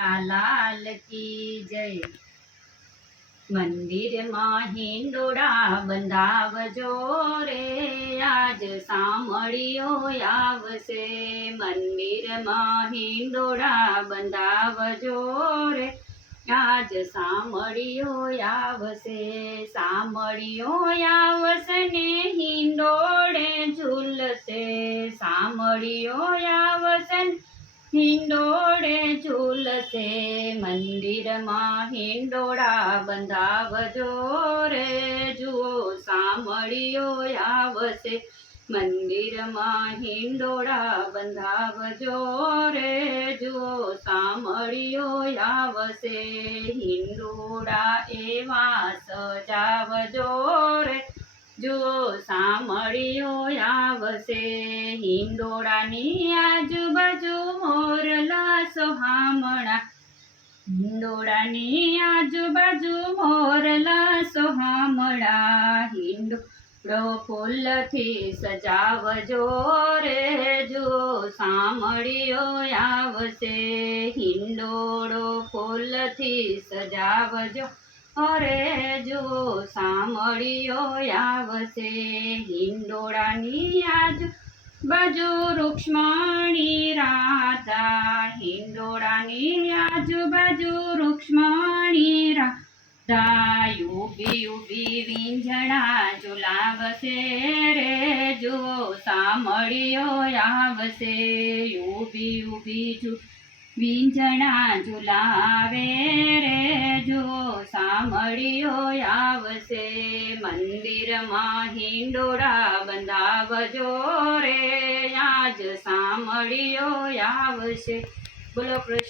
लाल की जय। मंदिर में हिंडोड़ा बंधावजो रे, आज सामळियो आवशे। मंदिर में हिंडोड़ा बंधावजो रे, आज सामळियो आवशे। सामळियो आवशे ने हिंडोड़े झूलशे। सामळियो आवशे हिंडोड़े झूलशे। मंदिर में हिंडोड़ा बंधावजो रे, जुओ सामळियो आवशे। मंदिर में हिंडोड़ा बंधावजो रे, जुओ सामळियो आवशे। हिंडोड़ा एवा सजावजो रे, जुओ सामळियो आवशे। हिंडोड़ानी आजुबाजु मोरला सोहामणा। हिंडोड़ानी आजुबाजु मोरला सोहामणा। हिंडोड़ो फूलथी सजावजो रे, जुओ सामळियो आवशे। हिंडोड़ो फूलथी सजावजो रे, जुओ सामळियो आवशे। हिंडोड़ानी आजुबाजु रुक्ष्मणी राधा। हिंडोड़ानी आजुबाजु रुक्ष्मणी राधा। ऊभी ऊभी वींझणा झुलावशे रे, जुओ सामळियो आवशे। ऊभी ऊभी वींझणा झुलावे रे, जुओ सामळियो आवशे। मंदिर में हिंडोड़ा बंधावजो रे, आज सामळियो आवशे। बोलो कृष्ण।